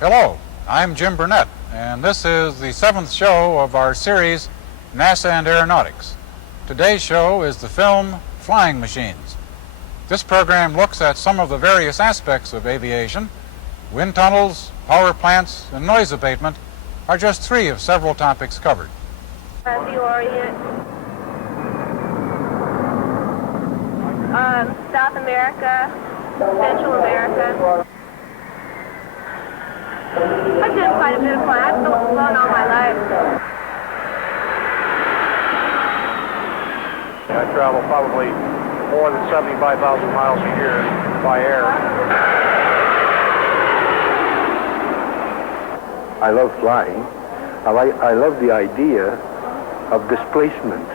Hello, I'm Jim Burnett, and this is the 7th show of our series, NASA and Aeronautics. Today's show is the film Flying Machines. This program looks at some of the various aspects of aviation. Wind tunnels, power plants, and noise abatement are just 3 of several topics covered. The Orient, South America, Central America. I've done quite a bit of flying. I've flown all my life. I travel probably more than 75,000 miles a year by air. I love flying. I love the idea of displacement.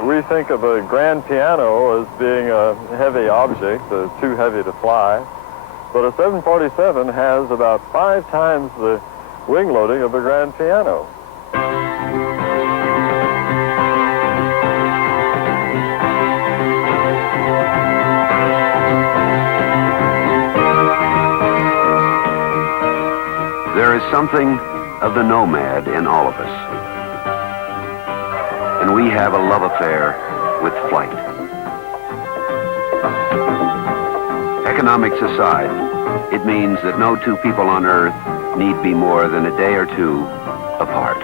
We think of a grand piano as being a heavy object, too heavy to fly. But a 747 has about 5 times the wing loading of a grand piano. There is something of the nomad in all of us. And we have a love affair with flight. Economics aside, it means that no 2 people on Earth need be more than a day or 2 apart.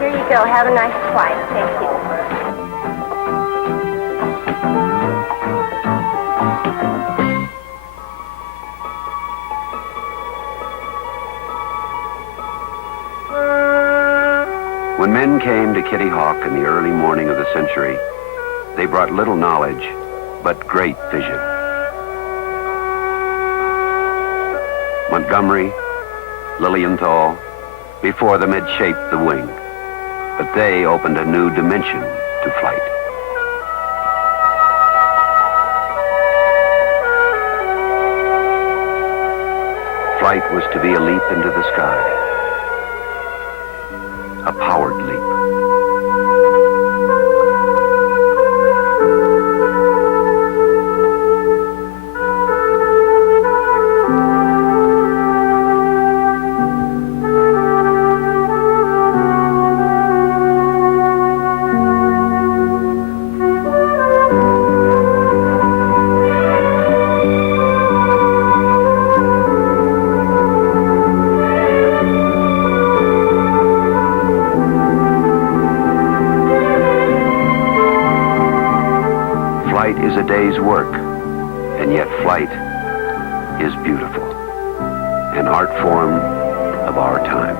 Here you go. Have a nice flight. Thank you. When men came to Kitty Hawk in the early morning of the century, they brought little knowledge, but great vision. Montgomery, Lilienthal, before them had shaped the wing, but they opened a new dimension to flight. Flight was to be a leap into the sky. A powered leap. Flight is a day's work, and yet flight is beautiful, an art form of our time.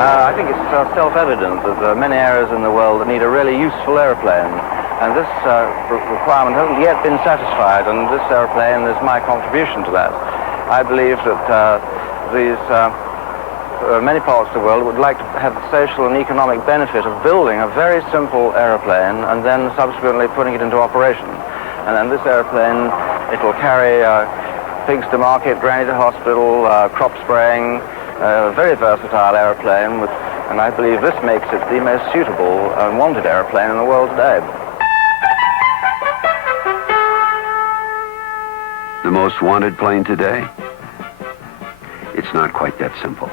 I think it's self-evident that there are many areas in the world that need a really useful aeroplane, and this requirement hasn't yet been satisfied, and this aeroplane is my contribution to that. I believe that these many parts of the world would like to have the social and economic benefit of building a very simple aeroplane and then subsequently putting it into operation. And then this airplane, it will carry pigs to market, granny to hospital, crop spraying, a very versatile airplane, and I believe this makes it the most suitable and wanted airplane in the world today. The most wanted plane today? It's not quite that simple.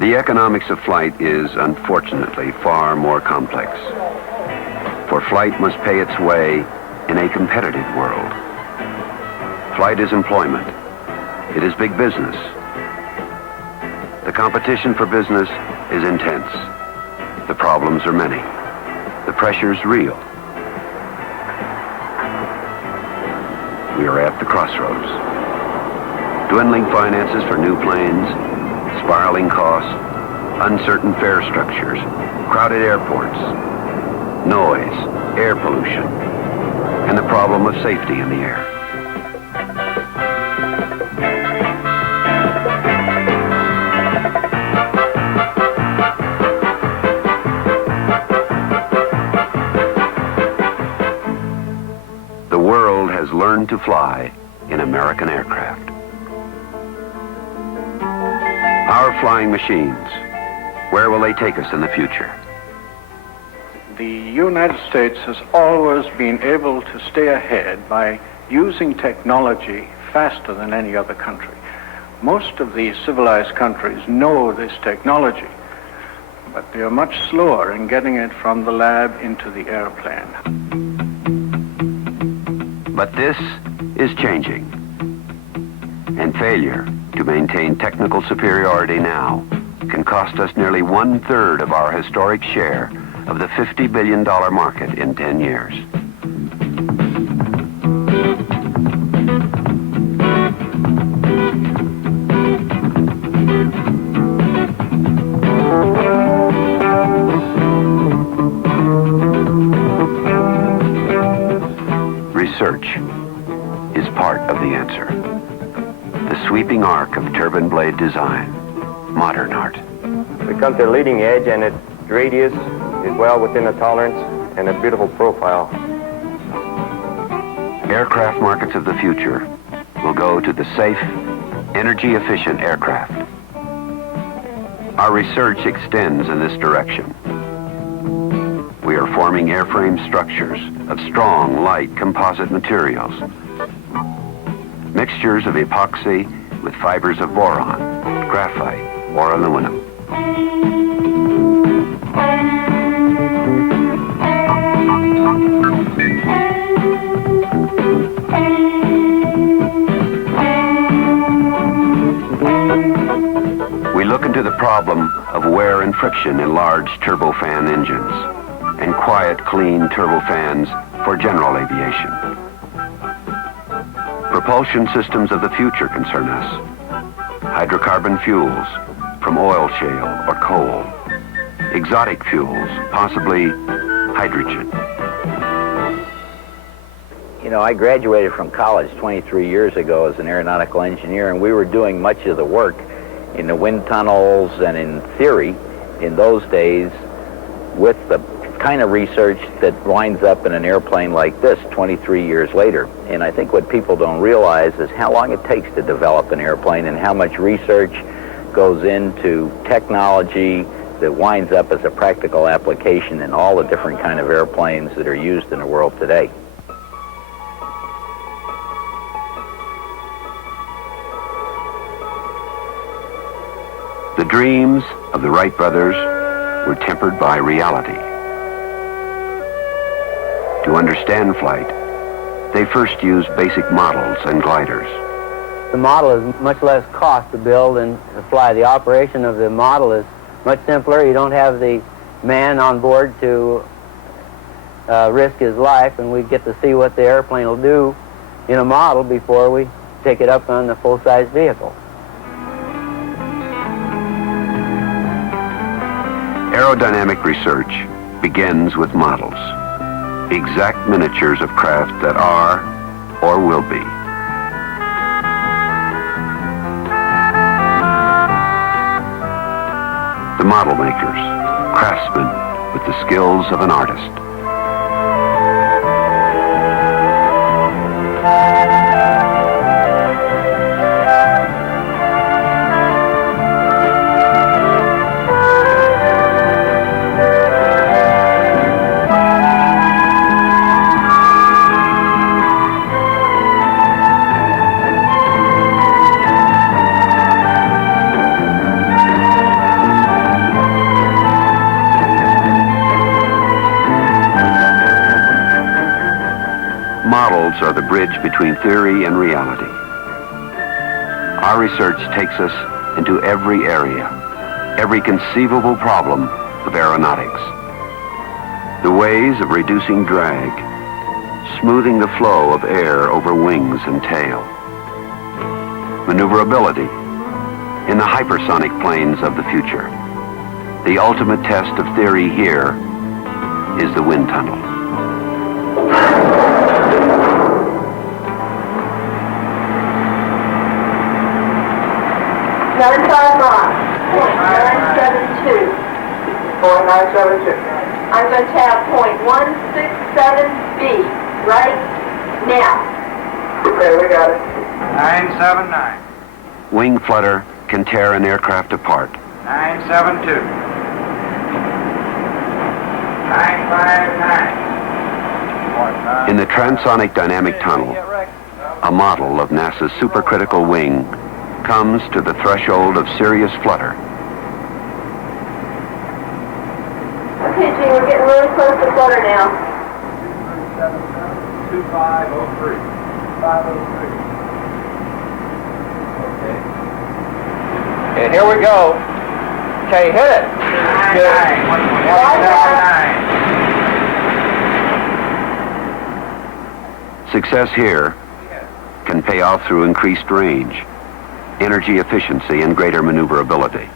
The economics of flight is, unfortunately, far more complex. For flight must pay its way in a competitive world. Flight is employment. It is big business. The competition for business is intense. The problems are many. The pressure's real. We are at the crossroads. Dwindling finances for new planes, spiraling costs, uncertain fare structures, crowded airports, noise, air pollution, and the problem of safety in the air. The world has learned to fly in American aircraft. Our flying machines, where will they take us in the future? The United States has always been able to stay ahead by using technology faster than any other country. Most of the civilized countries know this technology, but they are much slower in getting it from the lab into the airplane. But this is changing. And failure to maintain technical superiority now can cost us nearly 1/3 of our historic share of the $50 billion market in 10 years. Research is part of the answer. The sweeping arc of turbine blade design, modern art. We come to the leading edge, and its radius is well within the tolerance and a beautiful profile. Aircraft markets of the future will go to the safe, energy-efficient aircraft. Our research extends in this direction. We are forming airframe structures of strong, light composite materials. Mixtures of epoxy with fibers of boron, graphite, or aluminum. We look into the problem of wear and friction in large turbofan engines and quiet, clean turbofans for general aviation. Propulsion systems of the future concern us. Hydrocarbon fuels from oil shale or coal. Exotic fuels, possibly hydrogen. You know, I graduated from college 23 years ago as an aeronautical engineer, and we were doing much of the work in the wind tunnels and in theory in those days with the kind of research that winds up in an airplane like this 23 years later. And I think what people don't realize is how long it takes to develop an airplane and how much research goes into technology that winds up as a practical application in all the different kind of airplanes that are used in the world today. The dreams of the Wright brothers were tempered by reality. To understand flight, they first used basic models and gliders. The model is much less cost to build and to fly. The operation of the model is much simpler. You don't have the man on board to risk his life, and we get to see what the airplane will do in a model before we take it up on the full-size vehicle. Aerodynamic research begins with models, exact miniatures of craft that are or will be. the model makers, craftsmen with the skills of an artist. Models are the bridge between theory and reality. Our research takes us into every area, every conceivable problem of aeronautics. The ways of reducing drag, smoothing the flow of air over wings and tail. Maneuverability in the hypersonic planes of the future. The ultimate test of theory here is the wind tunnel. 95 miles. 972. 972. I'm going to have .167B right now. Okay, we got it. 979. Wing flutter can tear an aircraft apart. 972. 959. In the transonic dynamic tunnel, a model of NASA's supercritical wing comes to the threshold of serious flutter. Okay, Gene, we're getting really close to flutter now. 2503. 503. Okay, here we go. Okay, hit it. Good. 179. Success here can pay off through increased range, energy efficiency, and greater maneuverability.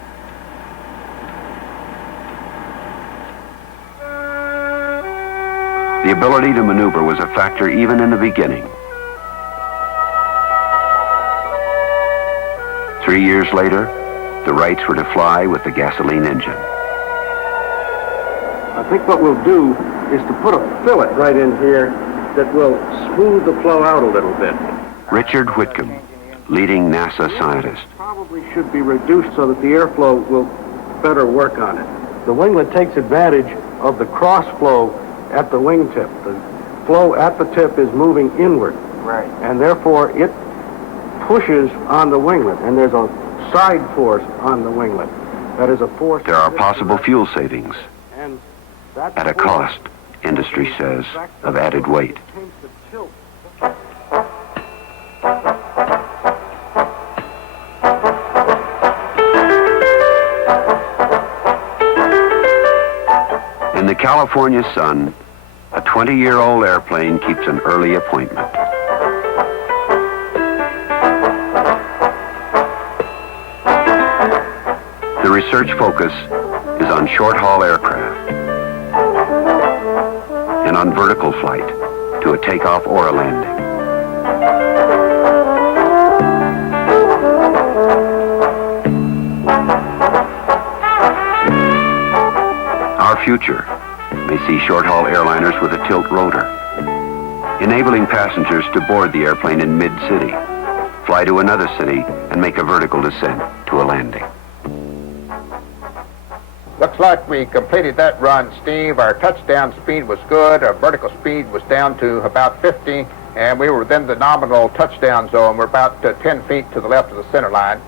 The ability to maneuver was a factor even in the beginning. 3 years later, the rights were to fly with the gasoline engine. I think what we'll do is to put a fillet right in here that will smooth the flow out a little bit. Richard Whitcomb, leading NASA scientist. Probably should be reduced so that the airflow will better work on it. The winglet takes advantage of the cross flow at the wingtip. The flow at the tip is moving inward. Right. And therefore it pushes on the winglet, and there's a side force on the winglet. That is a force. There are possible fuel savings and that at a cost, industry says, of added weight. In the California sun, a 20-year-old airplane keeps an early appointment. The research focus is on short-haul aircraft and on vertical flight to a takeoff or a landing. Our future may see short-haul airliners with a tilt rotor, enabling passengers to board the airplane in mid-city, fly to another city, and make a vertical descent to a landing. Looks like we completed that run, Steve. Our touchdown speed was good. Our vertical speed was down to about 50, and we were within the nominal touchdown zone. We're about 10 feet to the left of the center line.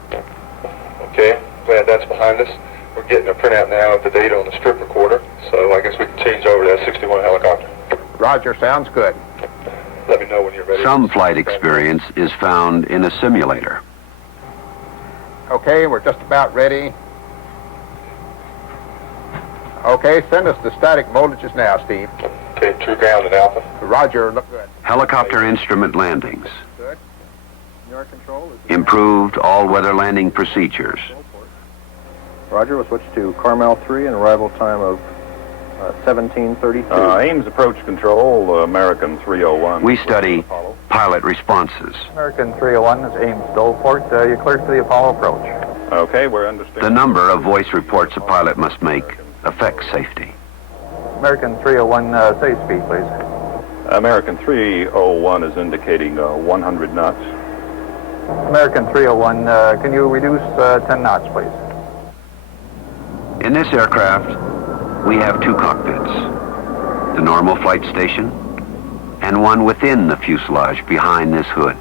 Okay, glad that's behind us. We're getting a printout now of the data on the strip recorder, so I guess we can change over to that 61 helicopter. Roger, sounds good. Let me know when you're ready. Some flight experience is found in a simulator. Okay, we're just about ready. Okay, send us the static voltages now, Steve. Okay, true ground and alpha. Roger, look good. Helicopter instrument landings. Good. Your control is... Improved all-weather landing procedures. Roger, we'll switch to Carmel 3 and arrival time of 17:32. Ames approach control, American 301. We study pilot responses. American 301 is Ames Gulfport. You're clear for the Apollo approach. Okay, we're understanding. The number of voice reports a pilot must make affects safety. American 301, steady speed, please. American 301 is indicating 100 knots. American 301, can you reduce 10 knots, please? In this aircraft, we have two cockpits, the normal flight station and one within the fuselage behind this hood.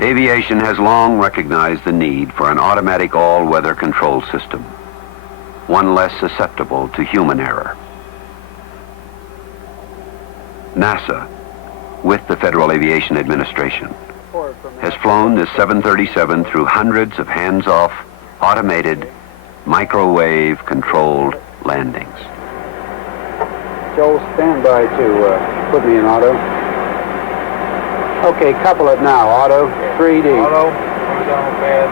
Aviation has long recognized the need for an automatic all-weather control system, one less susceptible to human error. NASA, with the Federal Aviation Administration, has flown this 737 through hundreds of hands-off, automated, microwave-controlled landings. Joel, stand by to put me in auto. Okay, couple it now. Auto, 3D. Auto, horizontal pad.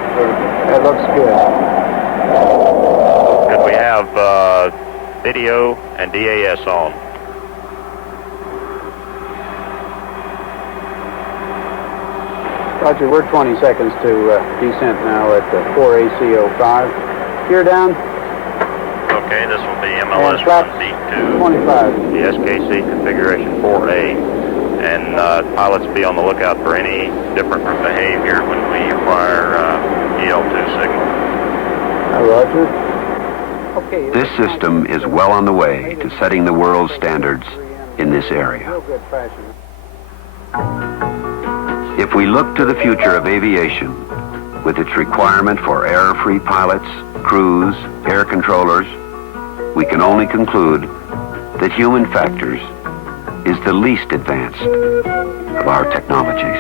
That looks good. Could we have video and DAS on? Roger, we're 20 seconds to descent now at 4AC05. Gear down. Okay, this will be MLS 1D2. 25. The SKC configuration 4A. And pilots be on the lookout for any different behavior when we acquire EL2 signal. Roger. Okay. This system is well on the way to setting the world's standards in this area. Real good fashion. If we look to the future of aviation, with its requirement for error-free pilots, crews, air controllers, we can only conclude that human factors is the least advanced of our technologies.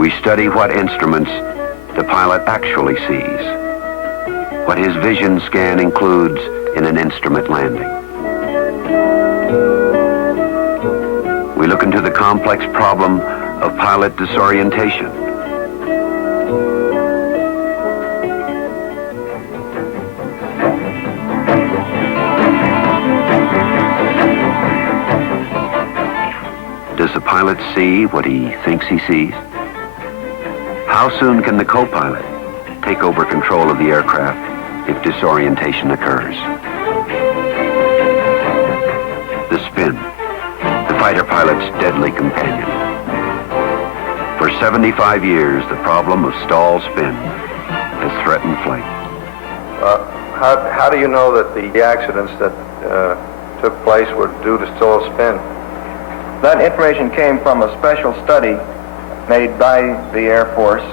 We study what instruments the pilot actually sees, what his vision scan includes in an instrument landing. We look into the complex problem of pilot disorientation. Does the pilot see what he thinks he sees? How soon can the co-pilot take over control of the aircraft if disorientation occurs? The spin, the fighter pilot's deadly companion. For 75 years, the problem of stall spin has threatened flight. How do you know that the accidents that took place were due to stall spin? That information came from a special study made by the Air Force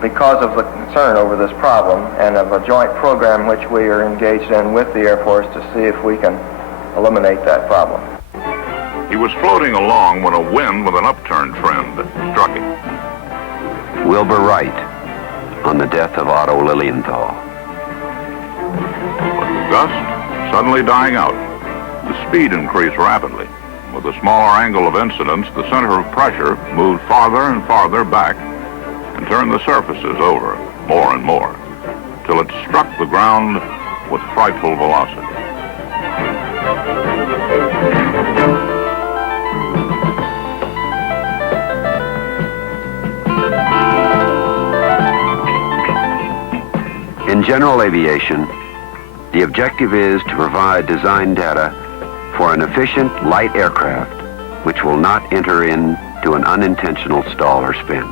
because of the concern over this problem and of a joint program which we are engaged in with the Air Force to see if we can eliminate that problem. He was floating along when a wind with an upturn trend struck him. Wilbur Wright on the death of Otto Lilienthal. The gust suddenly dying out. The speed increased rapidly. With a smaller angle of incidence, the center of pressure moved farther and farther back and turned the surfaces over more and more till it struck the ground with frightful velocity. In general aviation, the objective is to provide design data for an efficient light aircraft which will not enter into an unintentional stall or spin.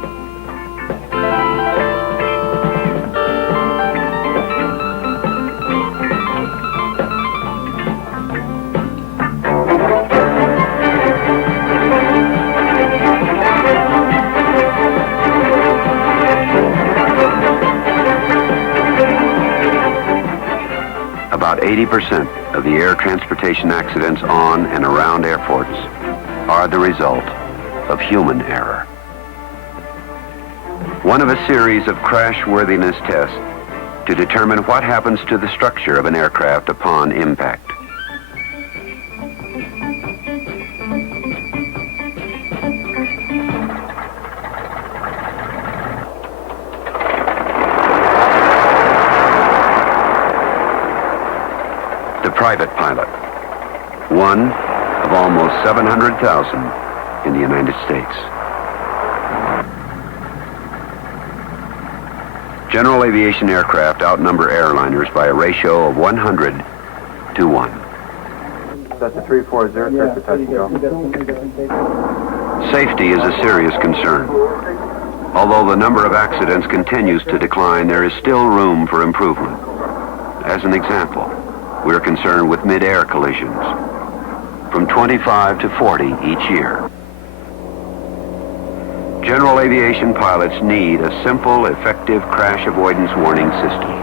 About 80% of the air transportation accidents on and around airports are the result of human error. One of a series of crashworthiness tests to determine what happens to the structure of an aircraft upon impact. Private pilot, one of almost 700,000 in the United States. General aviation aircraft outnumber airliners by a ratio of 100 to 1. That's a 340, clear for touch and go. Safety is a serious concern. Although the number of accidents continues to decline, there is still room for improvement. As an example, we're concerned with mid-air collisions, from 25 to 40 each year. General aviation pilots need a simple, effective crash avoidance warning system.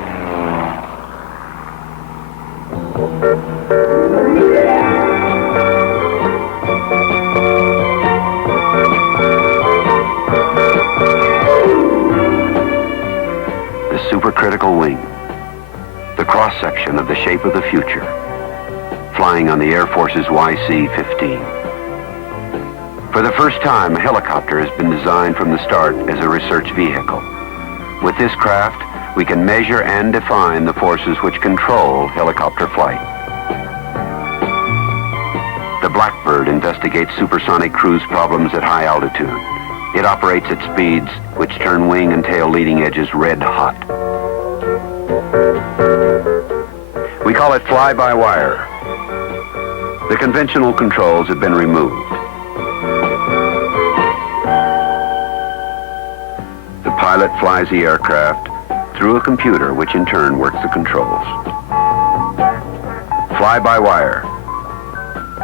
The supercritical wing, the cross-section of the shape of the future, flying on the Air Force's YC-15. For the first time, a helicopter has been designed from the start as a research vehicle. With this craft, we can measure and define the forces which control helicopter flight. The Blackbird investigates supersonic cruise problems at high altitude. It operates at speeds which turn wing and tail leading edges red hot. We call it fly-by-wire. The conventional controls have been removed. The pilot flies the aircraft through a computer which in turn works the controls. Fly-by-wire.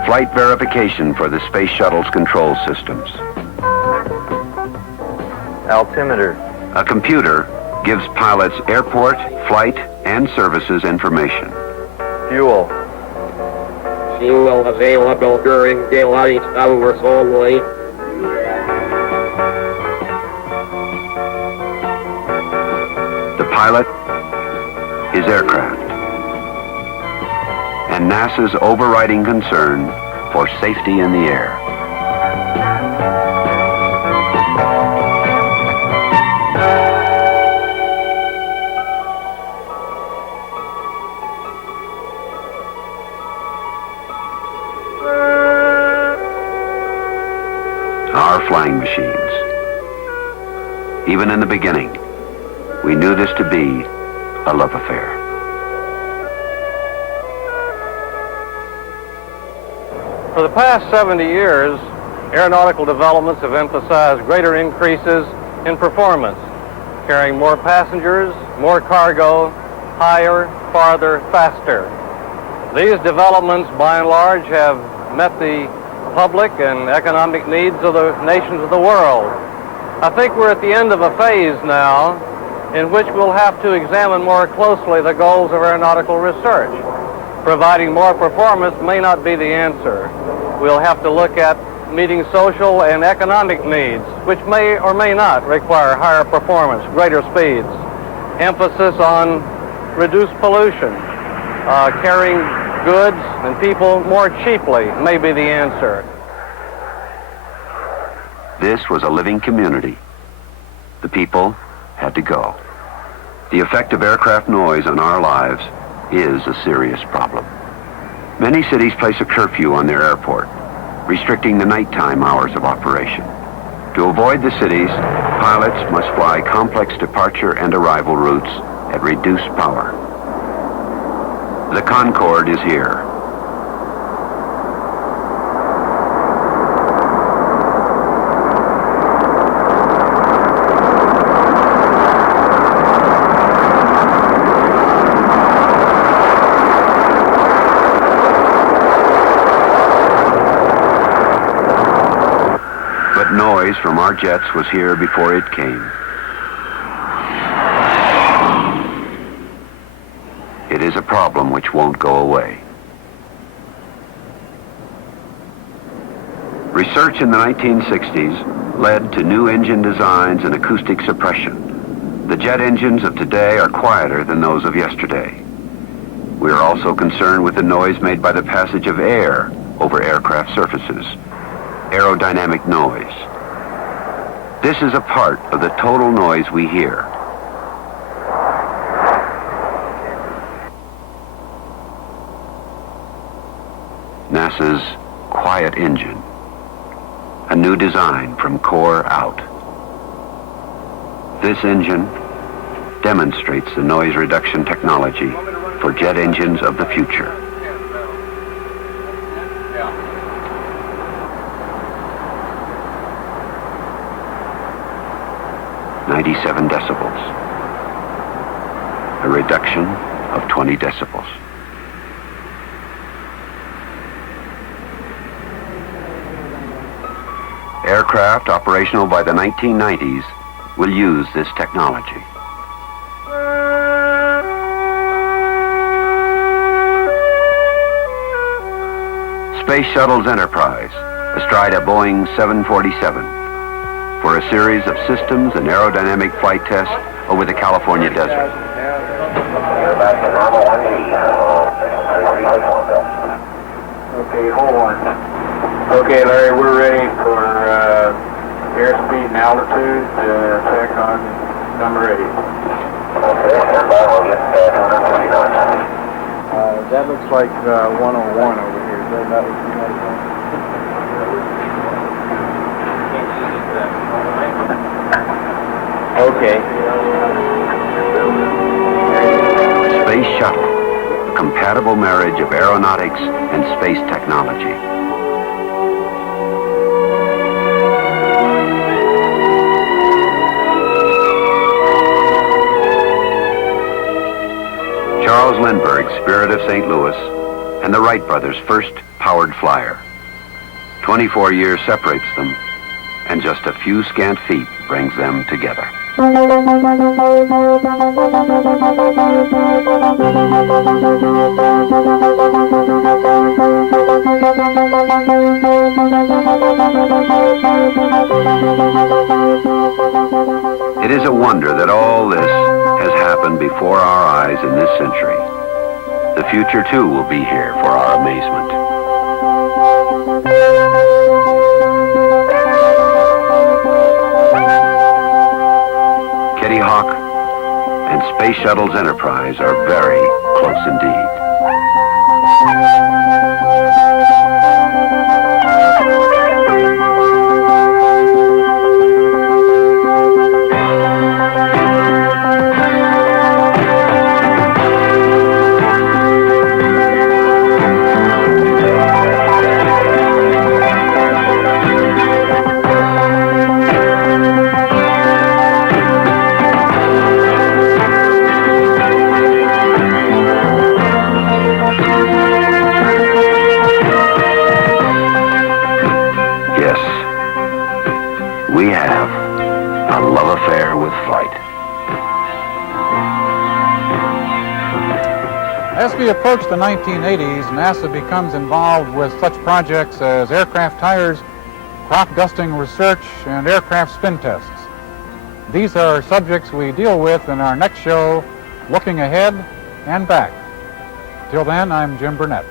Flight verification for the Space Shuttle's control systems. Altimeter. A computer gives pilots airport, flight, and services information. Fuel. Fuel available during daylight hours only. The pilot is aircraft. And NASA's overriding concern for safety in the air. Our flying machines. Even in the beginning, we knew this to be a love affair. For the past 70 years, aeronautical developments have emphasized greater increases in performance, carrying more passengers, more cargo, higher, farther, faster. These developments, by and large, have met the public and economic needs of the nations of the world. I think we're at the end of a phase now in which we'll have to examine more closely the goals of aeronautical research. Providing more performance may not be the answer. We'll have to look at meeting social and economic needs, which may or may not require higher performance, greater speeds. Emphasis on reduced pollution, carrying goods and people more cheaply may be the answer. This was a living community. The people had to go. The effect of aircraft noise on our lives is a serious problem. Many cities place a curfew on their airport, restricting the nighttime hours of operation. To avoid the cities, pilots must fly complex departure and arrival routes at reduced power. The Concorde is here. But noise from our jets was here before it came. It is a problem which won't go away. Research in the 1960s led to new engine designs and acoustic suppression. The jet engines of today are quieter than those of yesterday. We are also concerned with the noise made by the passage of air over aircraft surfaces, aerodynamic noise. This is a part of the total noise we hear. NASA's quiet engine. a new design from core out. This engine demonstrates the noise reduction technology for jet engines of the future. .97 decibels, a reduction of 20 decibels. Aircraft operational by the 1990s will use this technology. Space Shuttle's Enterprise, astride a Boeing 747, for a series of systems and aerodynamic flight tests over the California desert. Okay, hold on. Okay, Larry, we're ready for airspeed and altitude check on number 8. That looks like 101 over here. Is that what you guys want? Okay. Space Shuttle, a compatible marriage of aeronautics and space technology. Charles Lindbergh, Spirit of St. Louis, and the Wright brothers' first powered flyer. 24 years separates them, and just a few scant feet brings them together. It is a wonder that all this has happened before our eyes in this century. The future, too, will be here for our amazement. Kitty Hawk and Space Shuttle's Enterprise are very close indeed. We have a love affair with flight. As we approach the 1980s, NASA becomes involved with such projects as aircraft tires, crop dusting research, and aircraft spin tests. These are subjects we deal with in our next show, Looking Ahead and Back. Till then, I'm Jim Burnett.